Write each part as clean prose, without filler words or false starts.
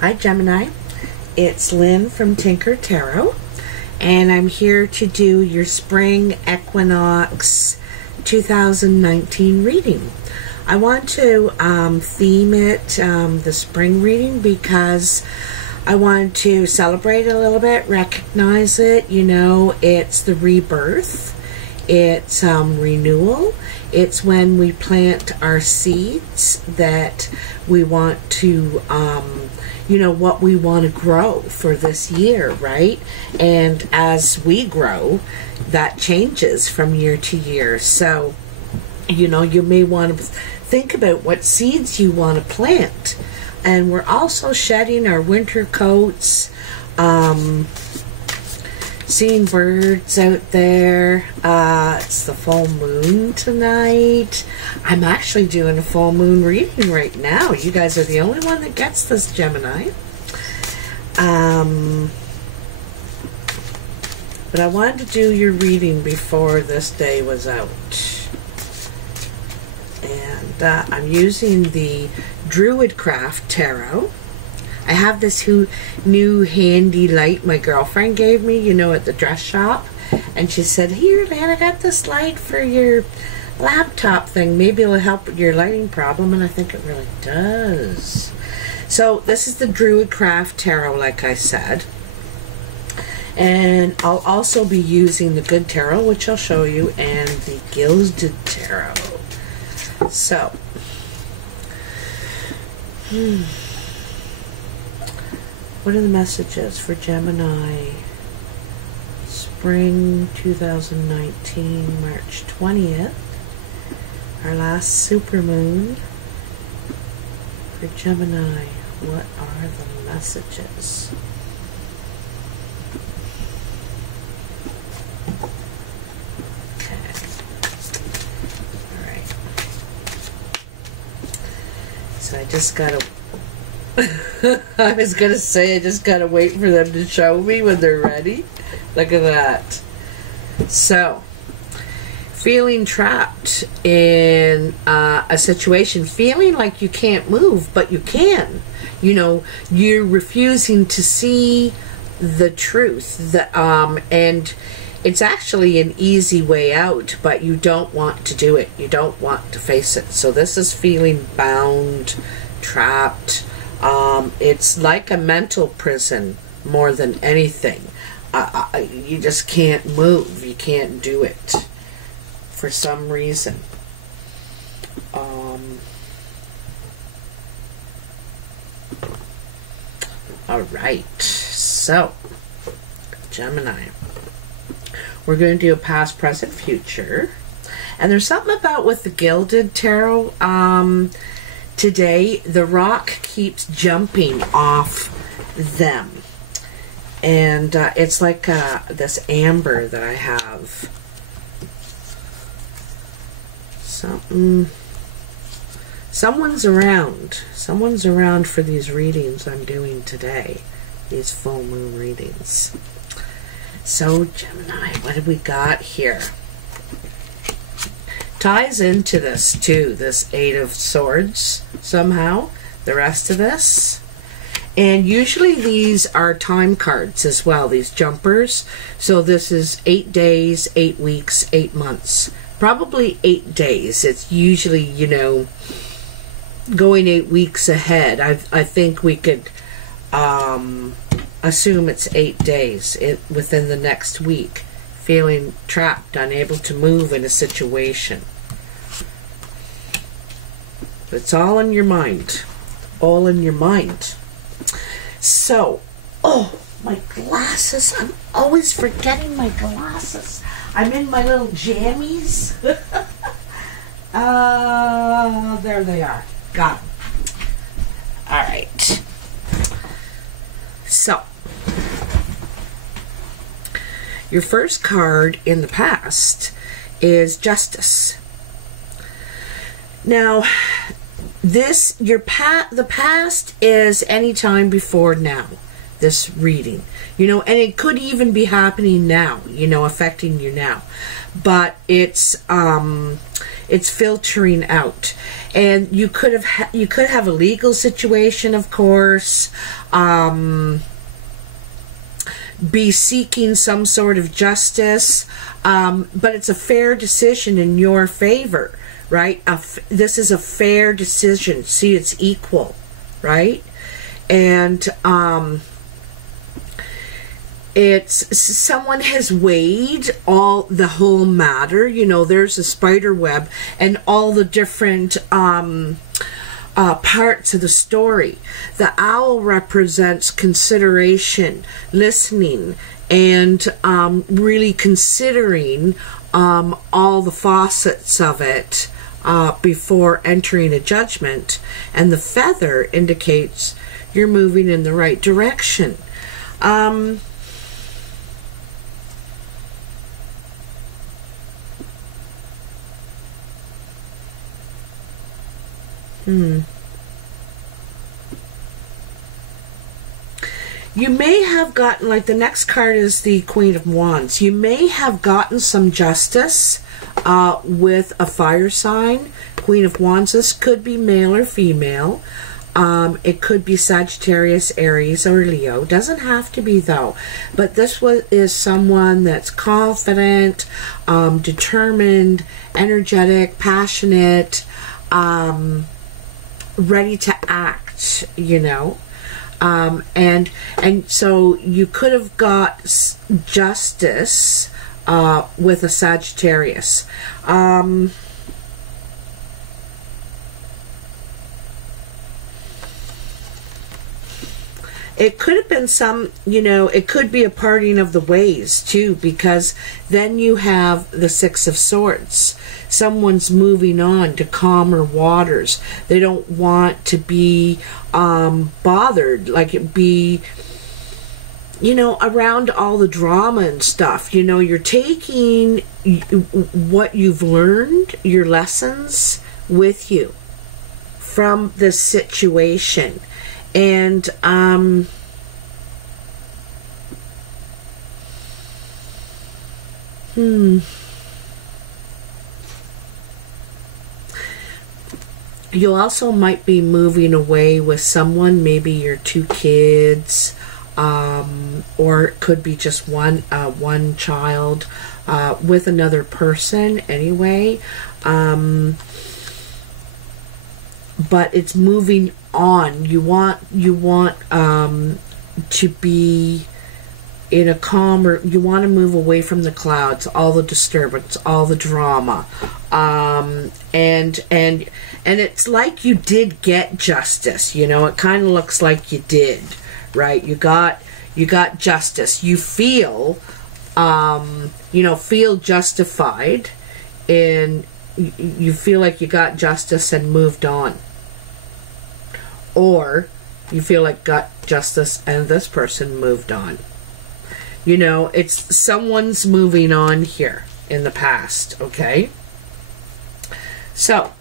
Hi Gemini, it's Lynn from Tinker Tarot, and I'm here to do your Spring Equinox 2019 reading. I want to theme it the spring reading because I want to celebrate a little bit, recognize it. You know, it's the rebirth, it's renewal. It's when we plant our seeds that we want to, you know, what we want to grow for this year, right? And as we grow, that changes from year to year. So, you know, you may want to think about what seeds you want to plant. And we're also shedding our winter coats, seeing birds out there. It's the full moon tonight. I'm actually doing a full moon reading right now. You guys are the only one that gets this, Gemini. But I wanted to do your reading before this day was out. And I'm using the Druid Craft Tarot. I have this new handy light my girlfriend gave me, you know, at the dress shop. And she said, "Here, Lan, I got this light for your laptop thing. Maybe it'll help with your lighting problem." And I think it really does. So this is the Druid Craft Tarot, like I said. And I'll also be using the Good Tarot, which I'll show you, and the Gilded Tarot. So, what are the messages for Gemini? Spring 2019, March 20th. Our last supermoon. For Gemini, what are the messages? Okay. Alright. So I just gotta I was gonna say I just gotta wait for them to show me when they're ready. Look at that. So, feeling trapped in a situation, feeling like you can't move, but you can. You know, you're refusing to see the truth. And it's actually an easy way out, but you don't want to do it. You don't want to face it. So this is feeling bound, trapped. It's like a mental prison more than anything. You just can't move. You can't do it for some reason. Alright, so Gemini, we're going to do a past, present, future. And there's something about with the Gilded Tarot today, the rock keeps jumping off them. And it's like this amber that I have. Someone's around. Someone's around for these readings I'm doing today. These full moon readings. So, Gemini, what have we got here? Ties into this, too. This Eight of Swords, somehow. The rest of this. And usually these are time cards as well, these jumpers. So this is 8 days, 8 weeks, 8 months. Probably 8 days. It's usually, you know, going 8 weeks ahead. I think we could assume it's 8 days within the next week. Feeling trapped, unable to move in a situation. It's all in your mind. All in your mind. So, oh, my glasses. I'm always forgetting my glasses. I'm in my little jammies. There they are. Got them. Alright. So, your first card in the past is Justice. Now, the past is any time before now, this reading. You know, and it could even be happening now, you know, affecting you now. but it's filtering out. And you could have a legal situation, of course, be seeking some sort of justice, but it's a fair decision in your favor, right? This is a fair decision. See, it's equal, right? And it's someone has weighed the whole matter. You know, there's a spider web and all the different parts of the story. The owl represents consideration, listening, and really considering all the facets of it before entering a judgment. And the feather indicates you're moving in the right direction. You may have gotten, like the next card is the Queen of Wands. You may have gotten some justice with a fire sign. Queen of Wands, this could be male or female. It could be Sagittarius, Aries, or Leo. Doesn't have to be, though. But this is someone that's confident, determined, energetic, passionate, ready to act, you know. And so you could have got justice with a Sagittarius. It could have been some, you know, it could be a parting of the ways too, because then you have the Six of Swords. Someone's moving on to calmer waters. They don't want to be bothered, like it be, you know, around all the drama and stuff. You know, you're taking what you've learned, your lessons, with you from this situation. And you also might be moving away with someone, maybe your two kids, or it could be just one child with another person anyway. But it's moving on. You want to be in a calmer, you want to move away from the clouds, all the disturbance, all the drama. And it's like you did get justice, you know, it kind of looks like you did, right? You got justice. You feel, you know, feel justified, and you feel like you got justice and moved on. Or you feel like got justice and this person moved on. You know, it's someone's moving on here in the past, okay? So,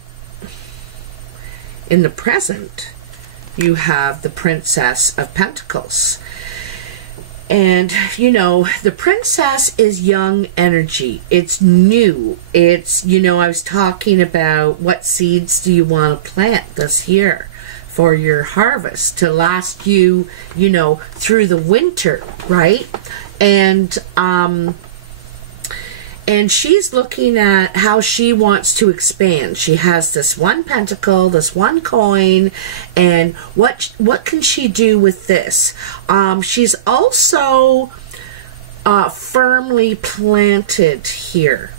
in the present, you have the Princess of Pentacles. And, you know, the Princess is young energy. It's new. It's, you know, I was talking about what seeds do you want to plant this year for your harvest to last you, you know, through the winter, right? And she's looking at how she wants to expand. She has this one pentacle, this one coin, and what can she do with this? She's also firmly planted here,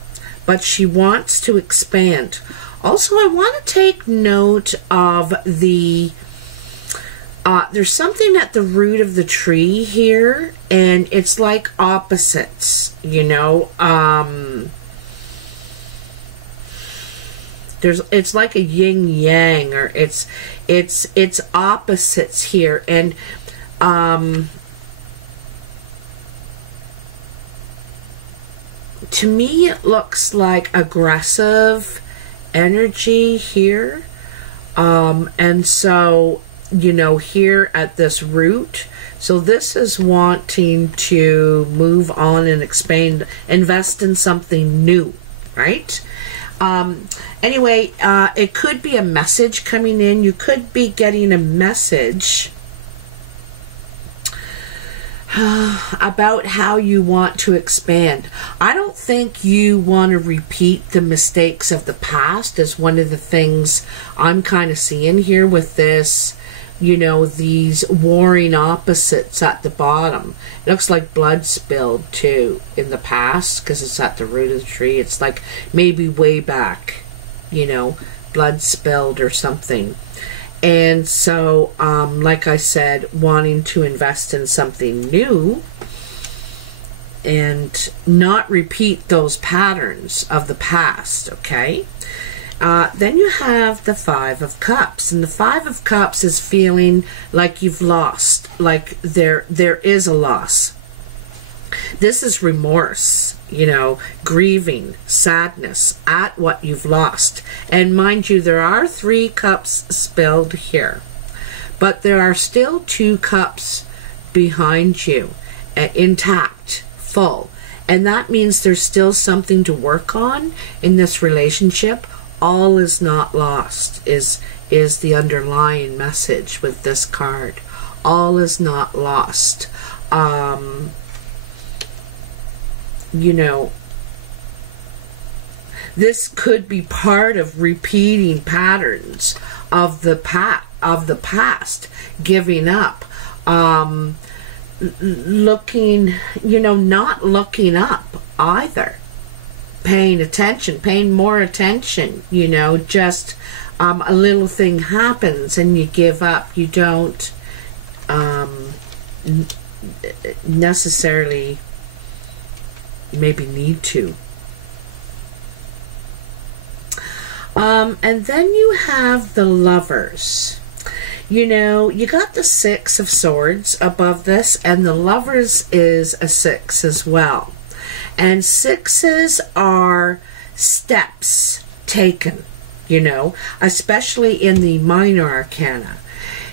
but she wants to expand. Also, I want to take note of the there's something at the root of the tree here, and it's like opposites, you know. It's like a yin yang, or it's opposites here, and to me it looks like aggressive energy here, and so you know, here at this root. So this is wanting to move on and expand, invest in something new, right? Anyway, it could be a message coming in. You could be getting a message about how you want to expand. I don't think you want to repeat the mistakes of the past, is one of the things I'm kind of seeing here with this, you know, these warring opposites at the bottom. It looks like blood spilled too in the past because it's at the root of the tree. It's like maybe way back, you know, blood spilled or something. And so, like I said, wanting to invest in something new and not repeat those patterns of the past, okay? Then you have the Five of Cups. And the Five of Cups is feeling like you've lost, like there is a loss. This is remorse, you know, grieving, sadness at what you've lost. And mind you, there are 3 cups spilled here, but there are still 2 cups behind you, intact, full. And that means there's still something to work on in this relationship. All is not lost is the underlying message with this card. All is not lost. You know, this could be part of repeating patterns of the past, giving up, looking, you know, not looking up either, paying attention, paying more attention, you know, just a little thing happens and you give up. You don't necessarily maybe need to. And then you have the Lovers. You know, you got the 6 of Swords above this, and the Lovers is a 6 as well. And 6s are steps taken, you know, especially in the minor arcana.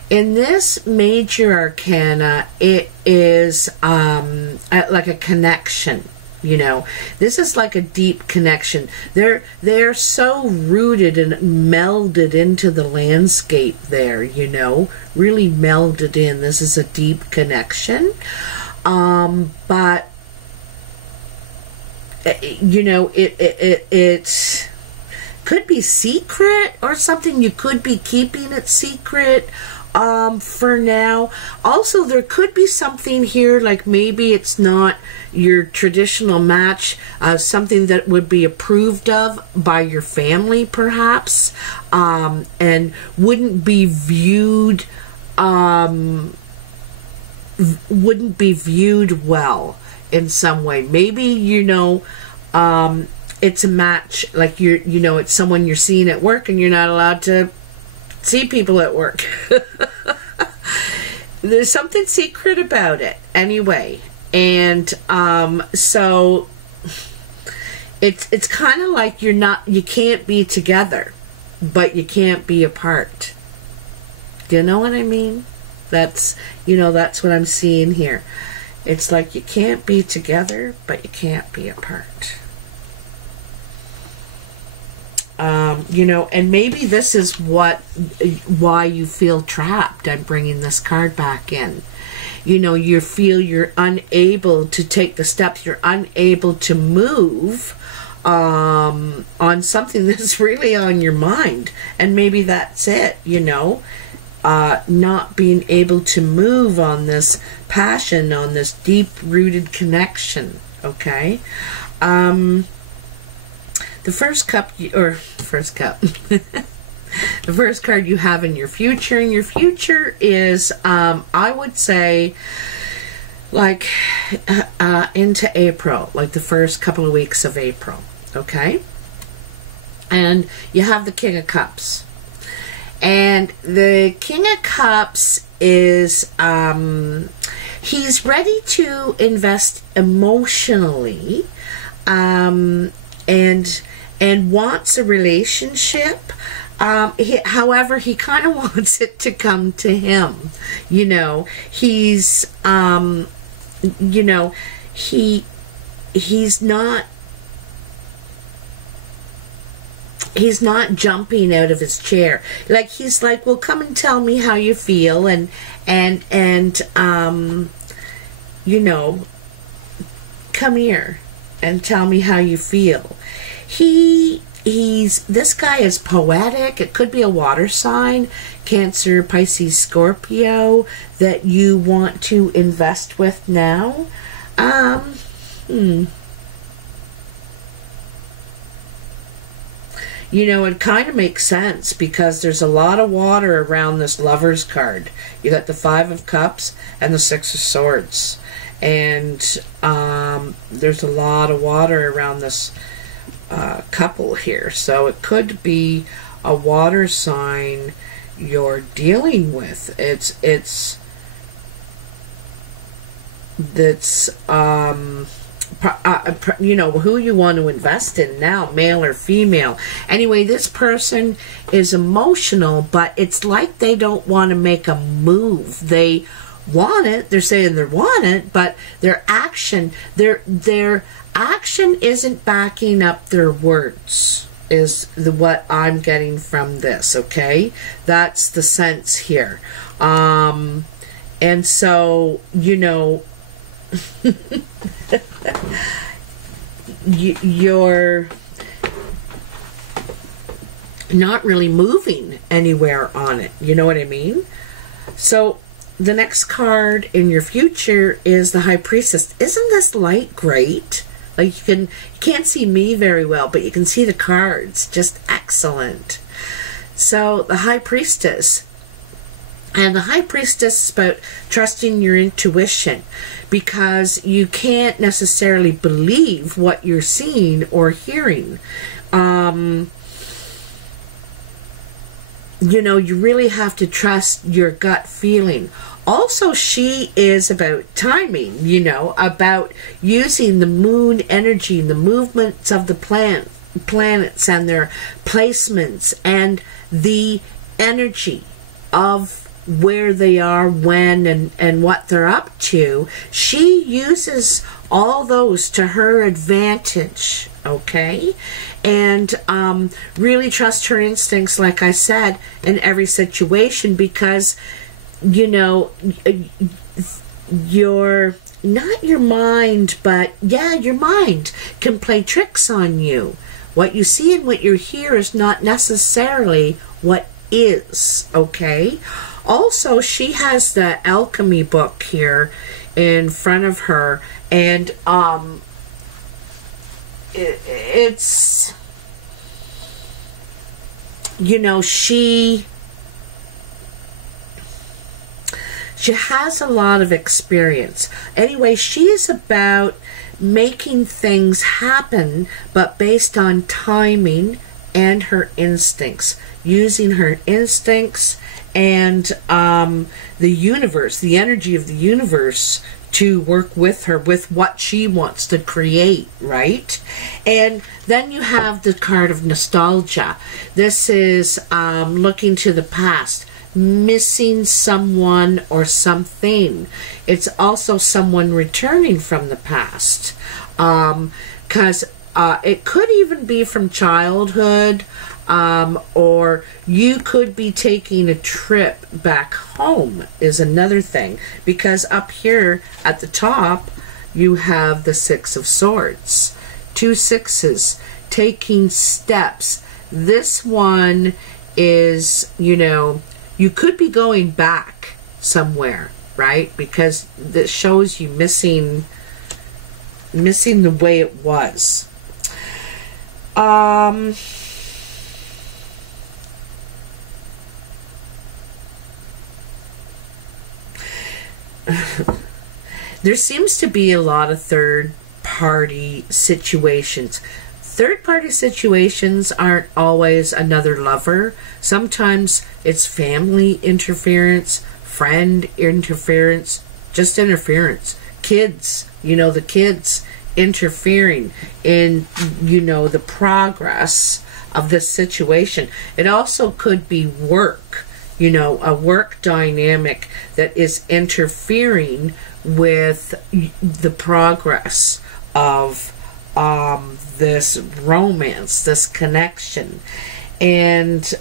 In this major arcana, it is like a connection. You know, this is like a deep connection. They're so rooted and melded into the landscape there, you know, really melded in. This is a deep connection. But you know, it could be secret or something. You could be keeping it secret for now. Also, there could be something here, like maybe it's not your traditional match, something that would be approved of by your family perhaps, and wouldn't be viewed well in some way. Maybe, you know, it's a match, like you know, it's someone you're seeing at work and you're not allowed to see people at work. There's something secret about it anyway. And so it's kind of like you can't be together, but you can't be apart. Do you know what I mean? That's, you know, that's what I'm seeing here. It's like you can't be together, but you can't be apart. You know, and maybe this is why you feel trapped. I'm bringing this card back in. You know, you feel you're unable to take the steps. You're unable to move on something that's really on your mind. And maybe that's it, you know. Not being able to move on this passion, on this deep-rooted connection, okay? The first cup, the first card you have in your future, is, I would say, like, into April, like the first couple of weeks of April, okay? And you have the King of Cups. And the King of Cups is, he's ready to invest emotionally, and wants a relationship, However, he kind of wants it to come to him. You know, he's, you know, he's not jumping out of his chair. Like, he's like, well, come and tell me how you feel, and you know, come here and tell me how you feel. This guy is poetic. It could be a water sign, Cancer, Pisces, Scorpio, that you want to invest with now. You know, it kind of makes sense because there's a lot of water around this Lover's card. You got the Five of Cups and the Six of Swords. And there's a lot of water around this couple here. So it could be a water sign you're dealing with. It's you know, who you want to invest in now, male or female. Anyway, this person is emotional, but it's like they don't want to make a move. They want it. They're saying they want it, but their action isn't backing up their words, is what I'm getting from this, okay? That's the sense here. And so, you know, you're not really moving anywhere on it. You know what I mean? So the next card in your future is the High Priestess. Isn't this light great? Like, you can't see me very well, but you can see the cards. Just excellent. So the High Priestess. And the High Priestess is about trusting your intuition, because you can't necessarily believe what you're seeing or hearing. You know, you really have to trust your gut feeling. Also, she is about timing, you know, about using the moon energy, the movements of the planets and their placements, and the energy of where they are, when, and what they're up to. She uses all those to her advantage, okay? And really trust her instincts, like I said, in every situation, because, you know, not your mind, but yeah, your mind can play tricks on you. What you see and what you hear is not necessarily what is, okay? Also, she has the alchemy book here in front of her, and it's, you know, she has a lot of experience. Anyway, she is about making things happen, but based on timing and her instincts, using her instincts and the universe, the energy of the universe, to work with her with what she wants to create, right? And then you have the card of nostalgia. This is looking to the past, missing someone or something. It's also someone returning from the past, because it could even be from childhood, or you could be taking a trip back home is another thing, because up here at the top you have the Six of Swords, 2 sixes, taking steps. This one is, you know, you could be going back somewhere, right? Because this shows you missing the way it was. There seems to be a lot of third-party situations. Third-party situations aren't always another lover. Sometimes it's family interference, friend interference, just interference. Kids, you know, the kids interfering in, you know, the progress of this situation. It also could be work, you know, a work dynamic that is interfering with the progress of this romance, this connection. And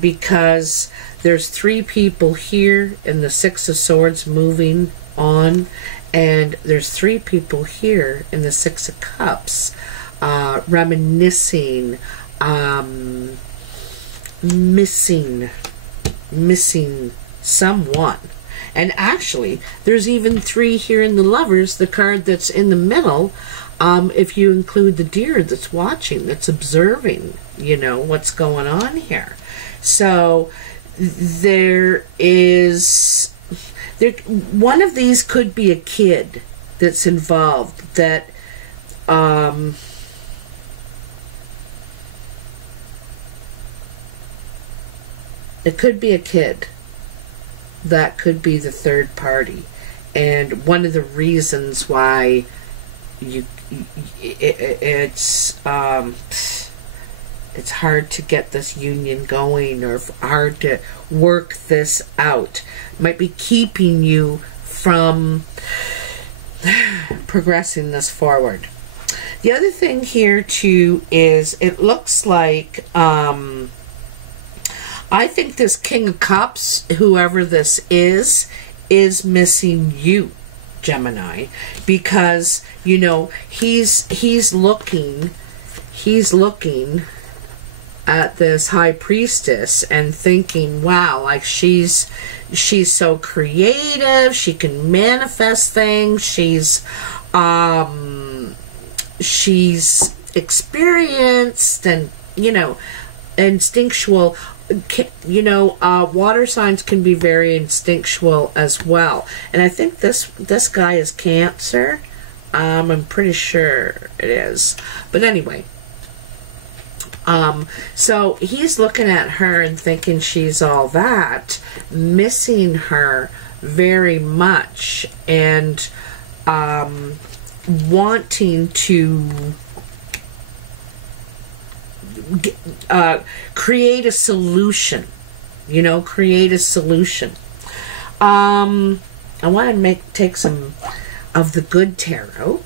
because there's 3 people here in the Six of Swords moving on, and there's 3 people here in the Six of Cups reminiscing, missing someone. And actually, there's even 3 here in the Lovers, the card that's in the middle, if you include the deer that's watching, that's observing, you know, what's going on here. So there is, one of these could be a kid that's involved, that it could be a kid that could be the third party. And one of the reasons why it's hard to get this union going, or hard to work this out, might be keeping you from progressing this forward. The other thing here too is it looks like I think this King of Cups, whoever this is missing you, Gemini, because, you know, he's looking at this High Priestess and thinking, wow, like she's so creative, she can manifest things, she's experienced, and, you know, instinctual. You know, water signs can be very instinctual as well. And I think this guy is Cancer. I'm pretty sure it is. But anyway, so he's looking at her and thinking she's all that, missing her very much, and wanting to create a solution, you know, create a solution. I want to take some of the good tarot,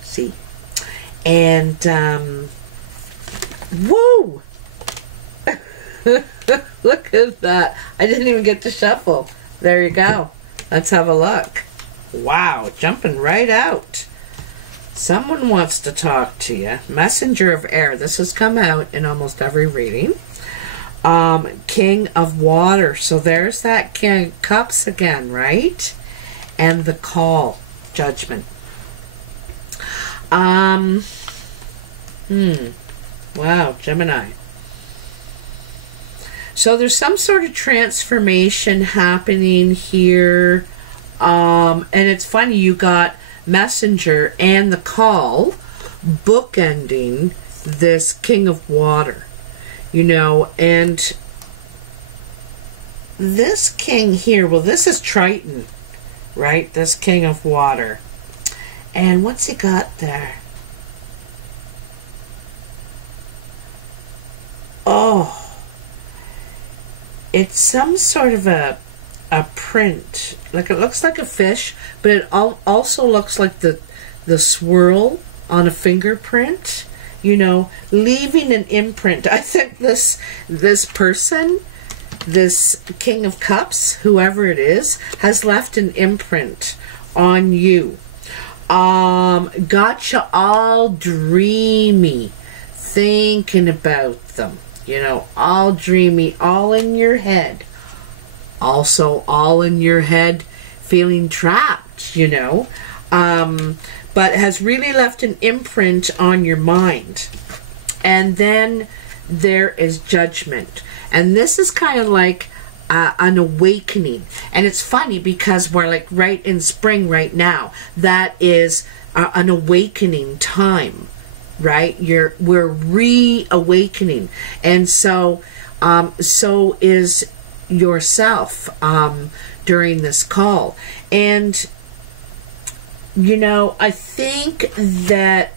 see, and whoa, look at that. I didn't even get to shuffle. There you go. Let's have a look. Wow, jumping right out. Someone wants to talk to you. Messenger of Air. This has come out in almost every reading. King of Water. So there's that King of Cups again, right? And the Call. Judgment. Wow, Gemini. So there's some sort of transformation happening here. And it's funny, you got Messenger and the Call bookending this King of Water, you know, and this king here, well, this is Triton, right? This King of Water. And what's he got there? Oh, it's some sort of a print, like it looks like a fish, but it also looks like the swirl on a fingerprint, you know, leaving an imprint. I think this person, this King of Cups, whoever it is, has left an imprint on you. Got you all dreamy, thinking about them, you know, all dreamy, all in your head. Also all in your head, feeling trapped, you know, but has really left an imprint on your mind. And then there is Judgment, and this is kind of like an awakening. And it's funny because we're like right in spring right now. That is an awakening time, right? We're reawakening, and so is yourself during this call. And you know, I think that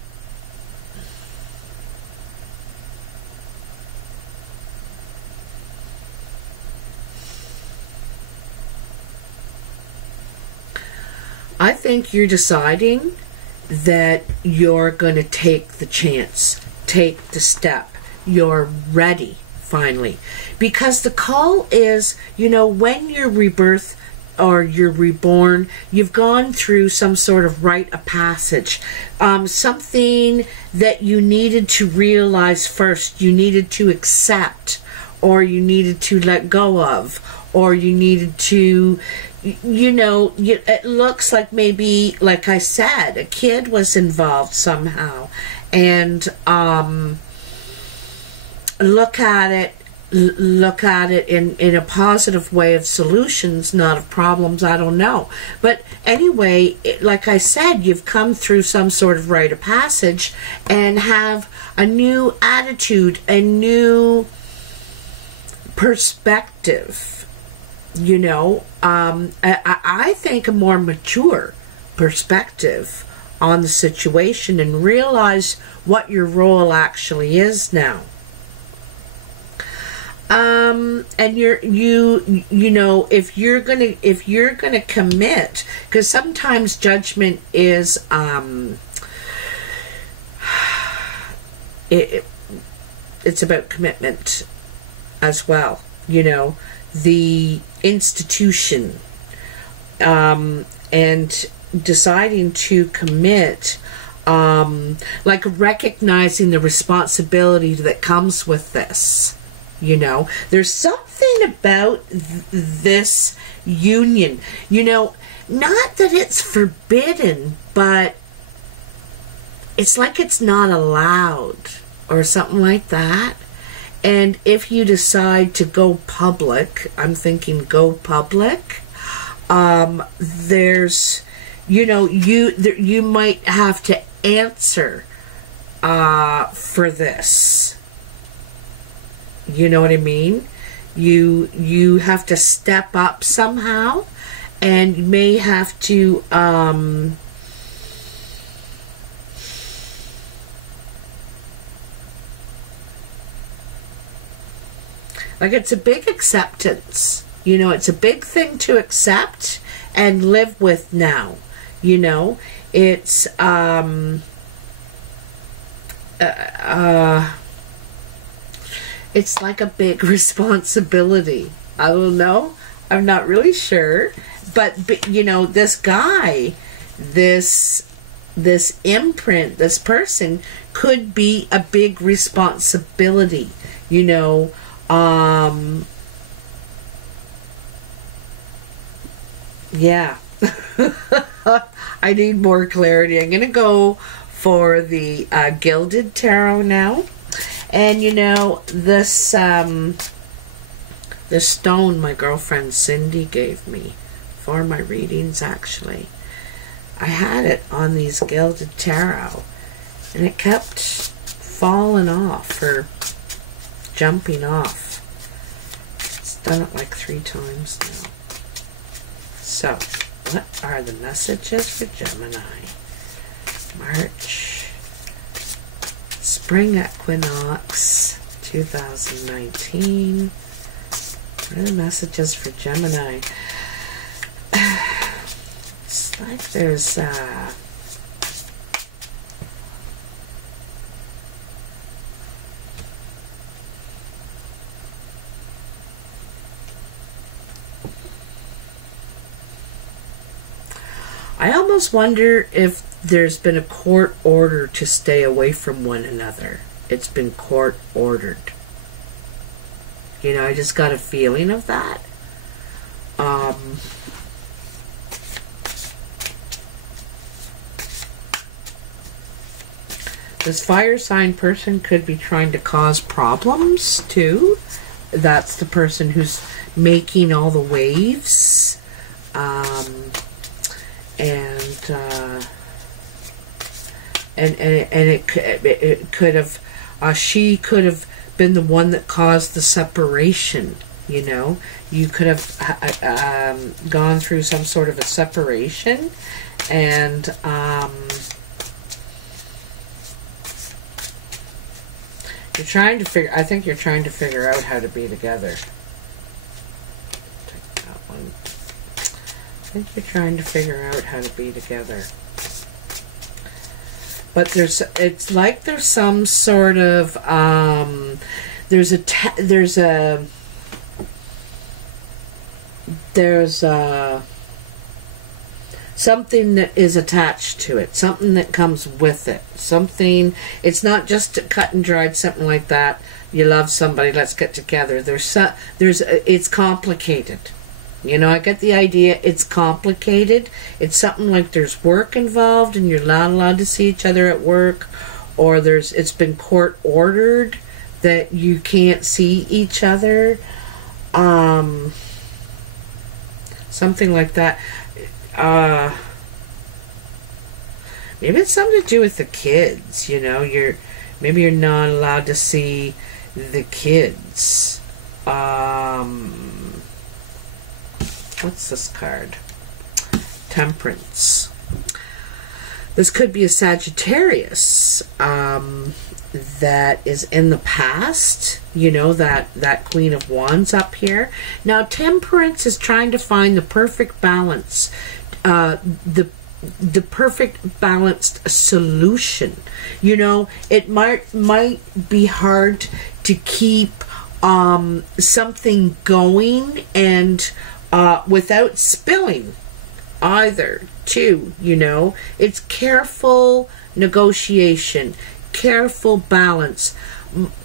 I think you're deciding that you're going to take the chance, take the step. You're ready, finally. Because the call is, you know, when you're rebirth or you're reborn, you've gone through some sort of rite of passage. Something that you needed to realize first, you needed to accept, or you needed to let go of, or you needed to, you know, it looks like maybe, like I said, a kid was involved somehow. And look at it in a positive way of solutions, not of problems. I don't know. But anyway, like I said, you've come through some sort of rite of passage and have a new attitude, a new perspective, you know. I think a more mature perspective on the situation, and realize what your role actually is now. And you know, if you're gonna commit, because sometimes judgment is it's about commitment as well, you know, the institution, and deciding to commit, like recognizing the responsibility that comes with this. You know, there's something about this union, you know, not that it's forbidden, but it's like it's not allowed or something like that. And if you decide to go public, I'm thinking go public, there's, you know, you might have to answer for this. You know what I mean? You have to step up somehow, and you may have to like, it's a big acceptance. You know, it's a big thing to accept and live with now. You know, it's it's like a big responsibility. I don't know. I'm not really sure. But you know, this guy, this imprint, this person could be a big responsibility. You know, yeah. I need more clarity. I'm going to go for the Gilded Tarot now. And you know, this this stone my girlfriend Cindy gave me for my readings, actually, I had it on these Gilded Tarot, and it kept falling off or jumping off. It's done it like 3 times now. So, what are the messages for Gemini? March. Spring Equinox 2019. What are the messages for Gemini? It's like there's I almost wonder if there's been a court order to stay away from one another. It's been court ordered. You know, I just got a feeling of that. This fire sign person could be trying to cause problems too. That's the person who's making all the waves. And it could have, she could have been the one that caused the separation. You know, you could have gone through some sort of a separation, and you're trying to figure. I think you're trying to figure out how to be together. Take that one. think you're trying to figure out how to be together. But it's like there's some sort of, there's something that is attached to it, something that comes with it, something, it's not just cut and dried, something like that. You love somebody, let's get together. It's complicated. You know, I get the idea, it's complicated. It's something like there's work involved and you're not allowed to see each other at work, or it's been court ordered that you can't see each other. Something like that. Maybe it's something to do with the kids, you know, maybe you're not allowed to see the kids. What's this card? Temperance. This could be a Sagittarius that is in the past, you know, that Queen of Wands up here. Now, Temperance is trying to find the perfect balance, the perfect balanced solution. You know, it might be hard to keep something going and without spilling either, too, you know. It's careful negotiation, careful balance,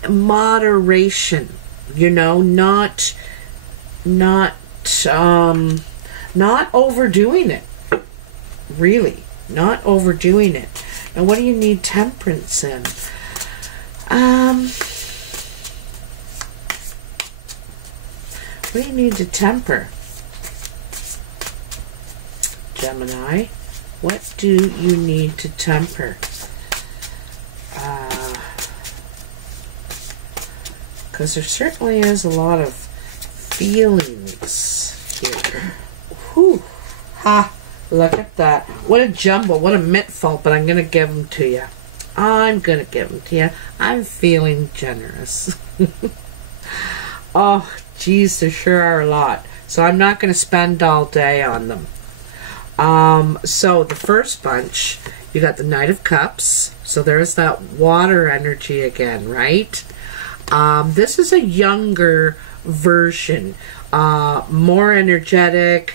moderation, you know, not overdoing it, really, not overdoing it. Now, what do you need temperance in? What do you need to temper? Gemini, what do you need to temper? Because there certainly is a lot of feelings here. Whew. Ha! Look at that. What a jumble. What a mitful. But I'm going to give them to you. I'm going to give them to you. I'm feeling generous. Oh, geez, there sure are a lot. So I'm not going to spend all day on them. So the first bunch, you got the Knight of Cups. So there's that water energy again, right? This is a younger version, more energetic.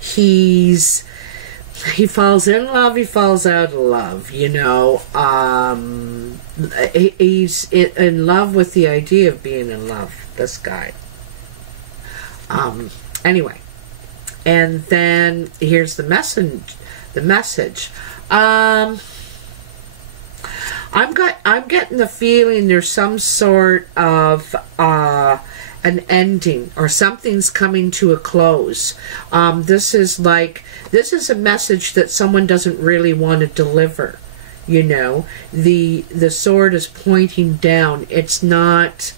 He falls in love, he falls out of love, you know. He's in love with the idea of being in love, this guy. Anyway, and then here's the message. I'm getting the feeling there's some sort of an ending, or something's coming to a close. This is a message that someone doesn't really want to deliver. You know, the sword is pointing down. It's not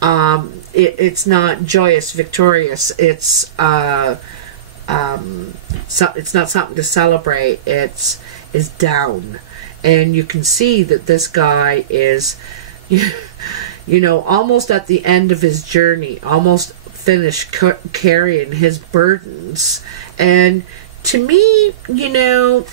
it's not joyous, victorious. It's not something to celebrate. It's down. And you can see that this guy is, you know, almost at the end of his journey, almost finished carrying his burdens. And to me, you know,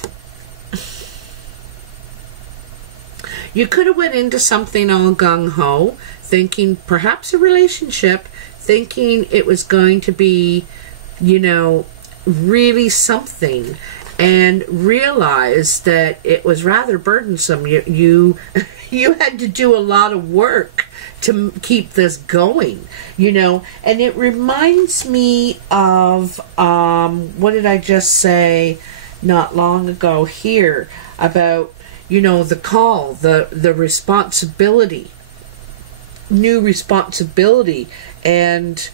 you could have went into something all gung-ho, thinking perhaps a relationship, thinking it was going to be, you know, really something, and realized that it was rather burdensome. You had to do a lot of work to keep this going, you know. And it reminds me of what did I just say not long ago here about, you know, the call, the responsibility, new responsibility, and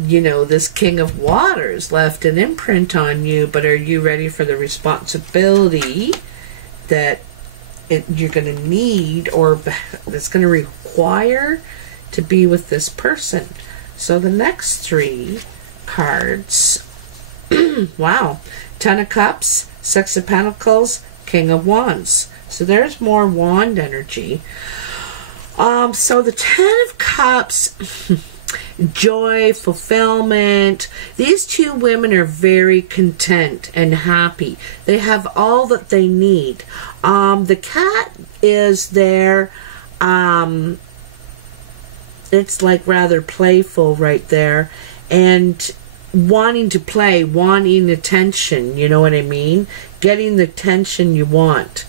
you know, this King of Waters left an imprint on you, but are you ready for the responsibility that you're going to need, or that's going to require to be with this person? So the next three cards, wow, Ten of Cups, Six of Pentacles, King of Wands. So there's more wand energy. So the Ten of Cups, joy, fulfillment. These two women are very content and happy. They have all that they need. The cat is there. It's like rather playful right there, and wanting to play, wanting attention, you know what I mean? Getting the attention you want.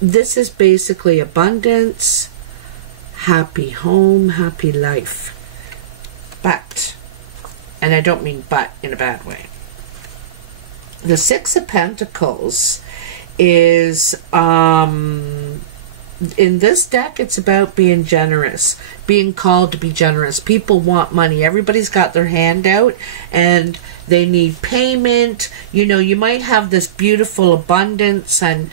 This is basically abundance, happy home, happy life. But, and I don't mean but in a bad way, the Six of Pentacles is, in this deck, it's about being generous, being called to be generous. People want money. Everybody's got their hand out and they need payment. You know, you might have this beautiful abundance and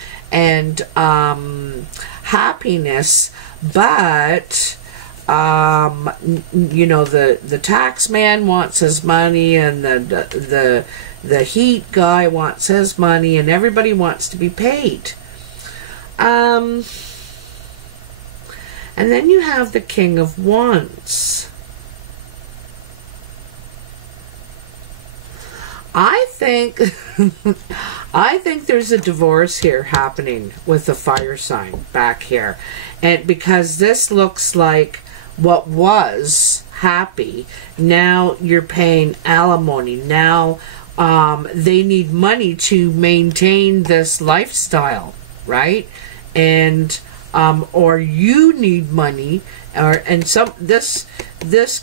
happiness, but you know, the tax man wants his money, and the heat guy wants his money, and everybody wants to be paid. And then you have the King of Wands. I think there's a divorce here happening with the fire sign back here. And because this looks like what was happy, now you're paying alimony. Now they need money to maintain this lifestyle, right? And or you need money, this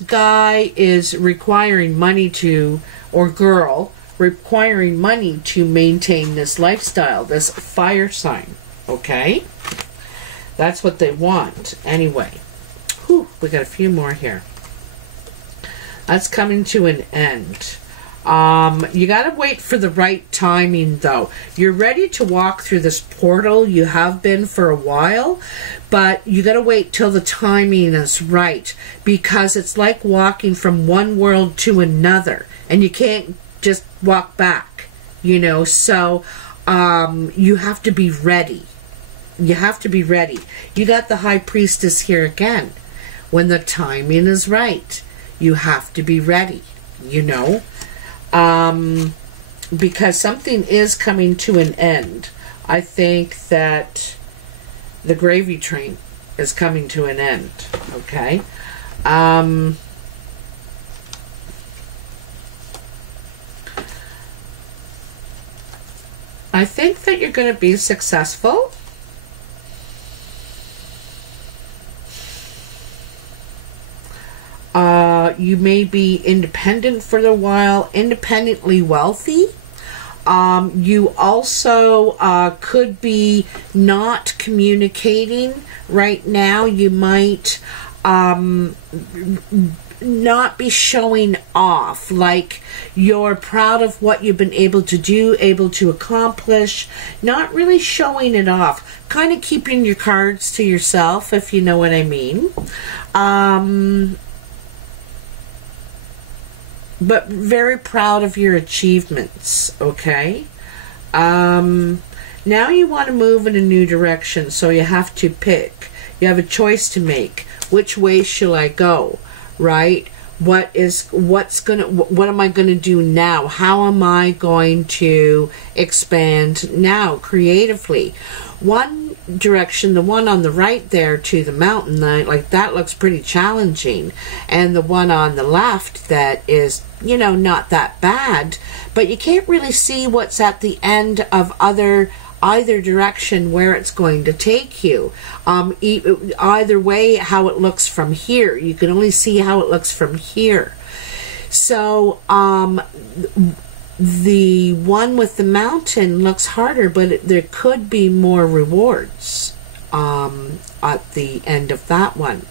guy is requiring money to, or girl requiring money to maintain this lifestyle, this fire sign. Okay, that's what they want anyway. Whew, we got a few more here. That's coming to an end. You gotta wait for the right timing, though. You're ready to walk through this portal. You have been for a while, but you gotta wait till the timing is right, because it's like walking from one world to another, and you can't just walk back, you know. So you have to be ready. You have to be ready. You got the High Priestess here again. When the timing is right, you have to be ready, you know. Because something is coming to an end. I think that the gravy train is coming to an end. Okay. I think that you're going to be successful. You may be independent for a while, independently wealthy. You also could be not communicating right now. You might not be showing off, like you're proud of what you've been able to do, able to accomplish, not really showing it off, kind of keeping your cards to yourself, if you know what I mean. But very proud of your achievements, okay? Now you want to move in a new direction, so you have to pick. You have a choice to make. Which way shall I go, right? What am I going to do now? How am I going to expand now creatively? One direction, the one on the right there to the mountain, like that looks pretty challenging, and the one on the left that is, you know, not that bad, but you can't really see what's at the end of either direction, where it's going to take you. Either way, how it looks from here, you can only see how it looks from here. So the one with the mountain looks harder, but there could be more rewards at the end of that one.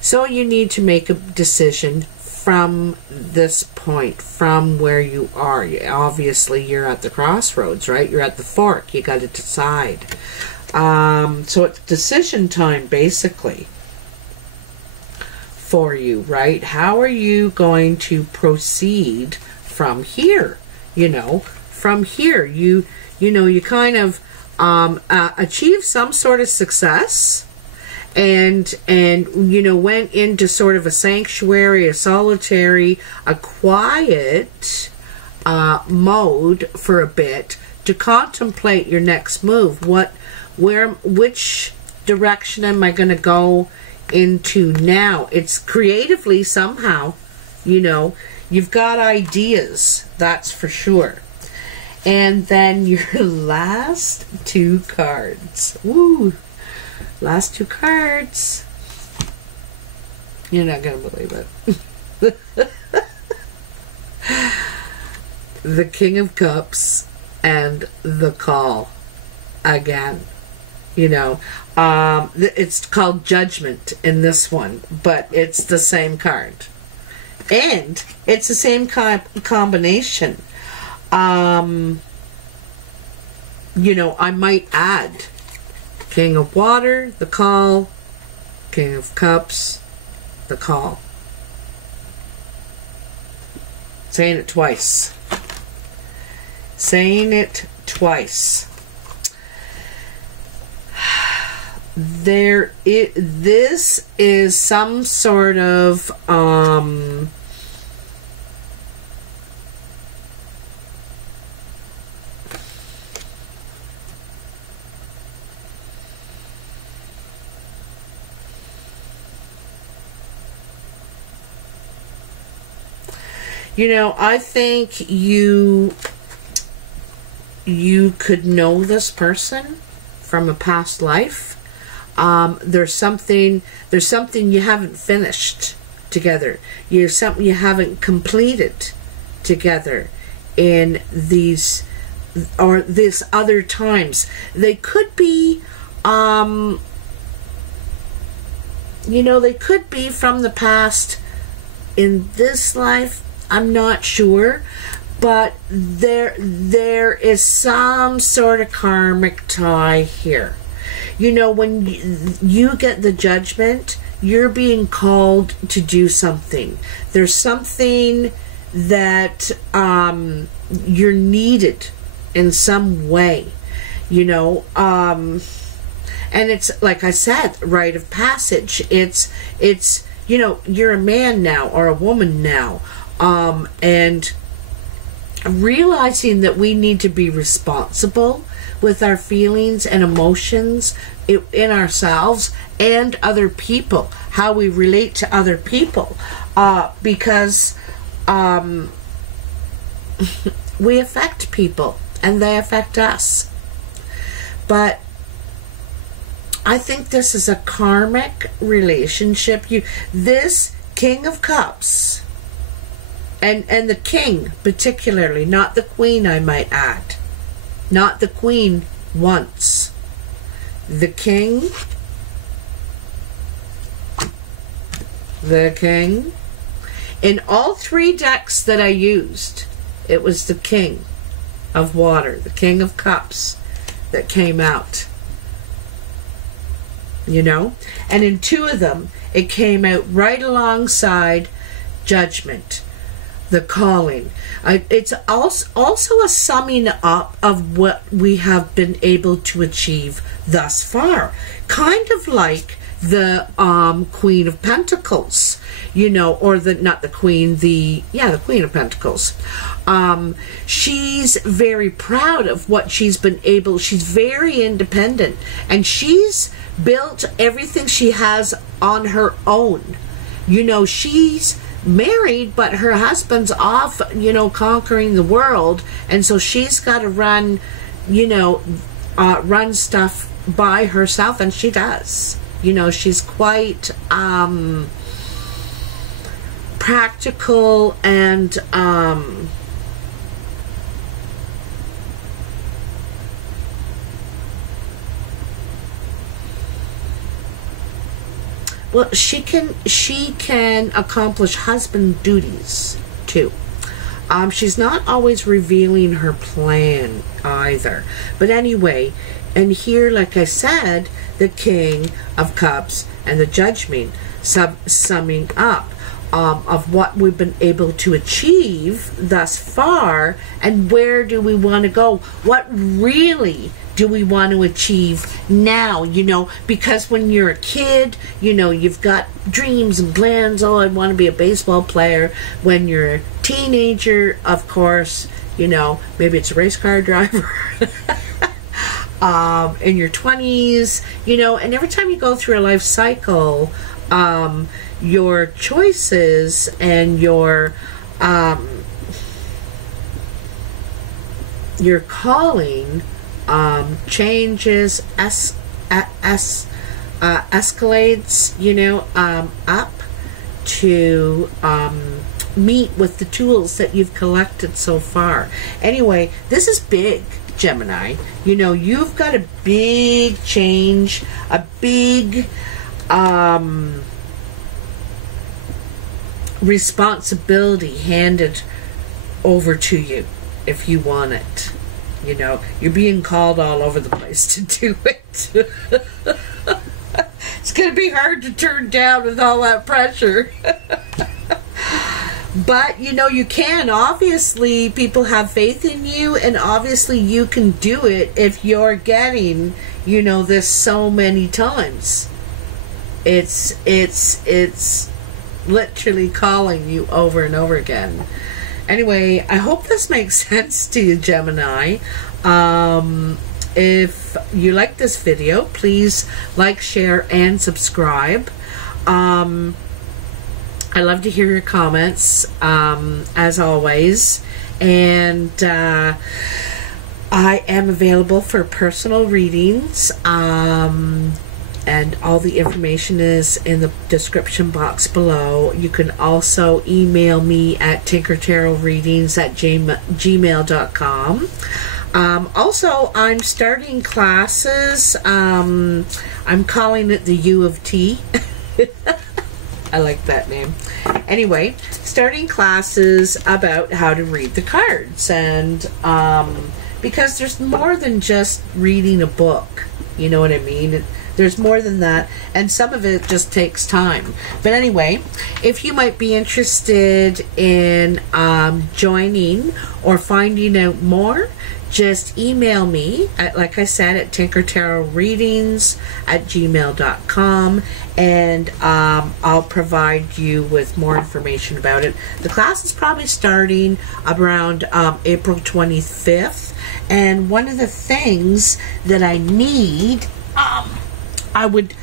So you need to make a decision from this point, from where you are. Obviously, you're at the crossroads, right? You're at the fork. You got to decide. So it's decision time, basically, for you, right? How are you going to proceed from here? You know, from here, you know, you kind of achieved some sort of success, and you know, went into sort of a sanctuary, a solitary, a quiet mode for a bit to contemplate your next move. Which direction am I going to go into now? It's creatively somehow, you know, you've got ideas, that's for sure. And then your last two cards. Woo! Last two cards. You're not going to believe it. The King of Cups and the Call. Again. You know, it's called Judgment in this one, but it's the same card. And it's the same combination. You know, I might add King of Water, the Call, King of Cups, the Call. Saying it twice. Saying it twice. This is some sort of you know, I think you could know this person from a past life. There's something you haven't finished together. There's something you haven't completed together in these or this other times. They could be, you know, they could be from the past in this life. I'm not sure, but there is some sort of karmic tie here. You know, when you get the Judgment, you're being called to do something. There's something that you're needed in some way, you know, and it's like I said, rite of passage. It's you know, you're a man now or a woman now, and realizing that we need to be responsible with our feelings and emotions in ourselves and other people, how we relate to other people, because we affect people and they affect us. But I think this is a karmic relationship. This King of Cups, and the King particularly, not the Queen, I might add. Not the Queen once. The King. The King. In all three decks that I used, it was the King of Water, the King of Cups that came out. You know? And in two of them, it came out right alongside Judgment, the Calling. It's also a summing up of what we have been able to achieve thus far. Kind of like the Queen of Pentacles, you know, or not the Queen, the Queen of Pentacles. She's very proud of what she's been able. She's very independent, and she's built everything she has on her own. You know, she's married, but her husband's off, you know, conquering the world, and so she's got to run, you know, run stuff by herself, and she does. You know, she's quite practical and well, she can accomplish husband duties too. She's not always revealing her plan either. But anyway, and here, like I said, the King of Cups and the Judgment summing up. of what we've been able to achieve thus far, and where do we want to go? What really do we want to achieve now? You know, because when you're a kid, you know, you've got dreams and plans. Oh, I want to be a baseball player. When you're a teenager, of course, you know, maybe it's a race car driver. In your 20s, you know, and every time you go through a life cycle, your choices and your calling changes, escalates, you know, up to meet with the tools that you've collected so far. Anyway, this is big, Gemini. You know, you've got a big change, a big responsibility handed over to you if you want it. You know, you're being called all over the place to do it. It's going to be hard to turn down with all that pressure. But, you know, you can. Obviously, people have faith in you, and obviously you can do it if you're getting, you know, this so many times. It's literally calling you over and over again. Anyway, I hope this makes sense to you, Gemini. If you like this video, please like, share, and subscribe. I love to hear your comments, as always. And I am available for personal readings. And all the information is in the description box below. You can also email me at tinkertarotreadings@gmail.com. Also, I'm starting classes. I'm calling it the U of T. I like that name. Anyway, starting classes about how to read the cards. And because there's more than just reading a book. You know what I mean? There's more than that, and some of it just takes time. But anyway, if you might be interested in joining or finding out more, just email me, like I said, at tinkertarotreadings@gmail.com, and I'll provide you with more information about it. The class is probably starting around April 25th, and one of the things that I need, I would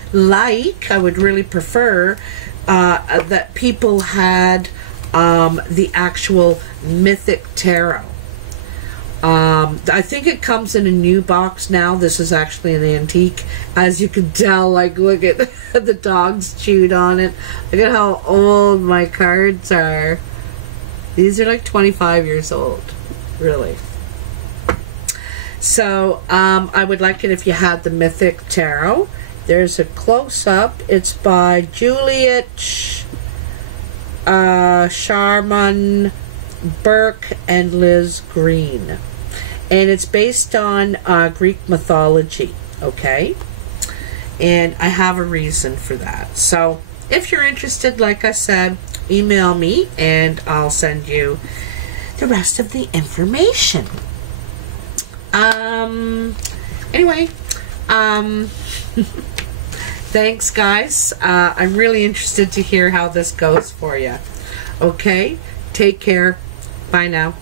really prefer that people had the actual Mythic Tarot. I think it comes in a new box now. This is actually an antique. As you can tell, like, look at the dogs chewed on it. Look at how old my cards are. These are like 25 years old. Really. So, I would like it if you had the Mythic Tarot. There's a close-up. It's by Juliet Sharman Burke and Liz Green. And it's based on Greek mythology, okay? And I have a reason for that. So, if you're interested, like I said, email me and I'll send you the rest of the information. Anyway, thanks, guys. I'm really interested to hear how this goes for you. Okay? Take care. Bye now.